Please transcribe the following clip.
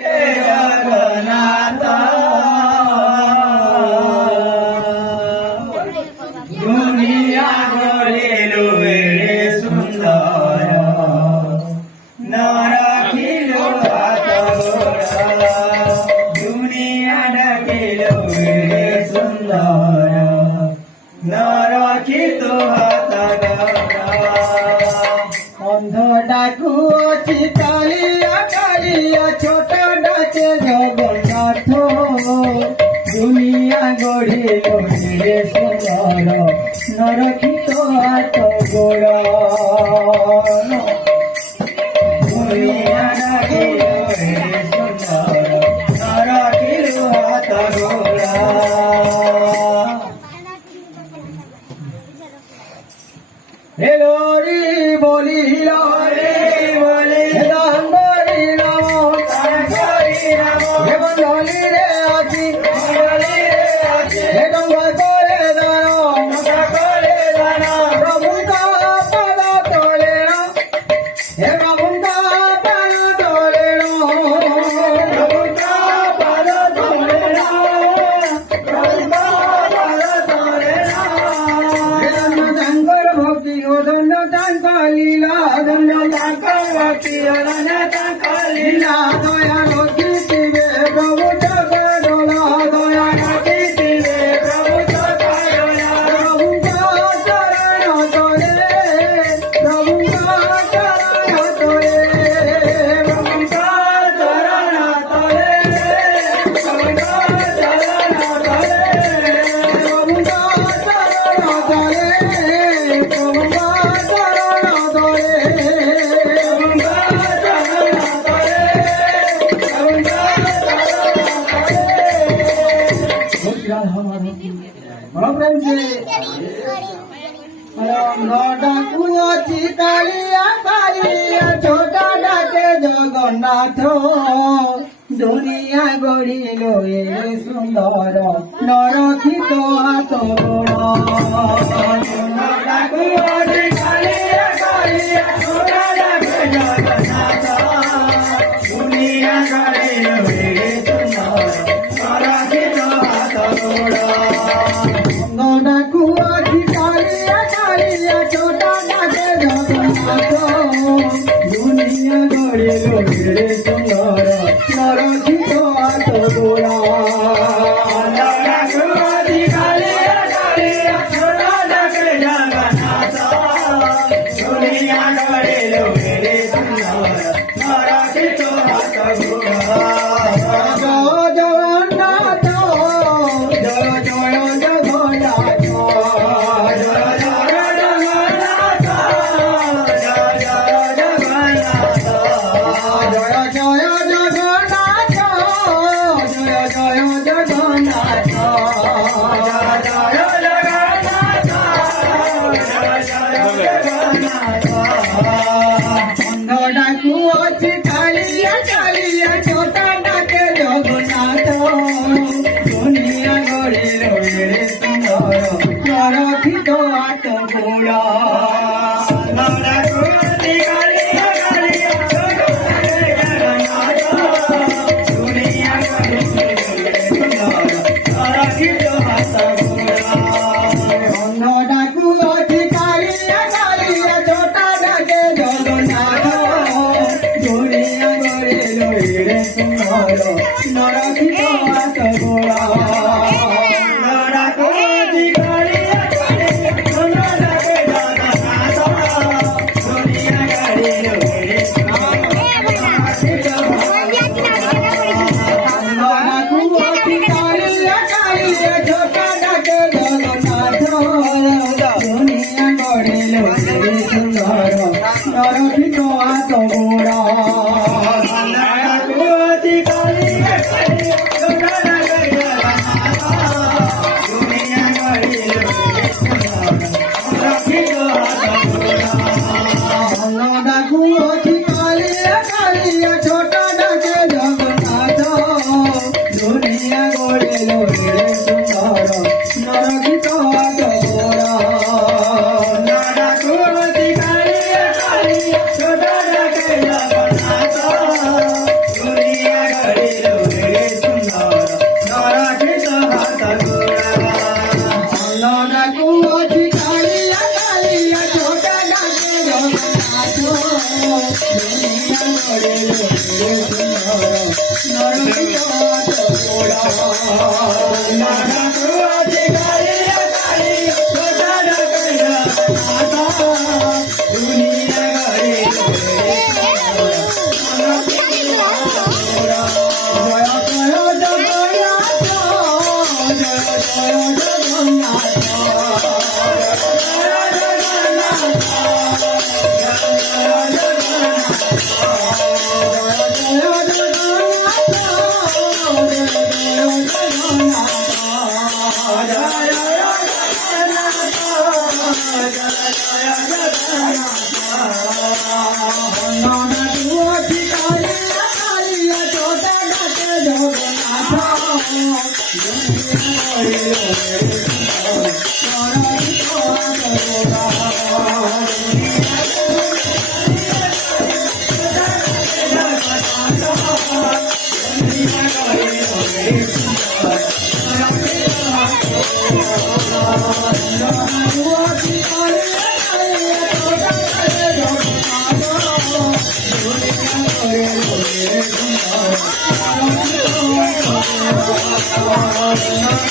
জগন্নাথ দুনিয়া গড়িল বেড়ে সুন্দর নরখিল হাত গোড়া দুনিয়া ডাকিল বেড়ে সুন্দর নরখিত হাত গোড়া অন্ধ ডাকু অছি কালিয়া কালিয়া ছোট ডাকে জগন্নাথ দুনিয়া গড়িল বেড়ে সুন্দর নরখিত হাত গোড়া দুনিয়া ডাকিল বেড়ে সুন্দর নরখিল হাত গোড়া হেলো রে বলিল রে বলি রামরি রাম তারি রাম হে বন্ধলি রে আছি হে গঙ্গা করে দান প্রভু কা পদ তোলে হে প্রভু কা পদ তোলে প্রভু কা পদ তোলে প্রভু কা পদ তোলে শঙ্কর ভক্তি ও ধন্য তাঙ্ক লীলা ধন্য তাঙ্ক ভক্তি ও ধন্য তাঙ্ক লীলা দয়া রতি দিবে প্রভু জগদোলা দয়া রতি দিবে প্রভু জগদোলা প্রভু চরণ তোলে প্রভু চরণ তোলে প্রভু চরণ তোলে প্রভু চরণ তোলে প্রভু চরণ তোলে ছোটা ডাকে জগন্নাথ দুনিয়া গড়িল এ সুন্দর নরখিত হাত গোড়া ছোটা ডাকে জগন্নাথ দুনিয়া গড়িল এ সুন্দর নরখিত হাত গোড়া ডাকু আছি কালিয়া কালিয়া ছোটা ডাকে জগন্নাথ দুনিয়া গড়িল বেড়ে সুন্দর নরখিত হাত গোড়া ডাকু আছি কালিয়া কালিয়া ছোটা ডাকে জগন্নাথ দুনিয়া গড়িল বেড়ে সুন্দর নরখিত হাত গোড়া জগন্নাথ জয় জয় জগন্নাথ ডাকু আছে কালিয়া কালিয়া ছোটা ডাকে জগন্নাথ দুনিয়া গড়িল বেড়ে সুন্দর নরখিত হাত গোড়া ডাকু আছে কালিয়া কালিয়া ছোটা ডাকে জগন্নাথ দুনিয়া গড়িল বেড়ে সুন্দর নরখিত হাত গোড়া নরখিত হাত গোড়া Oh,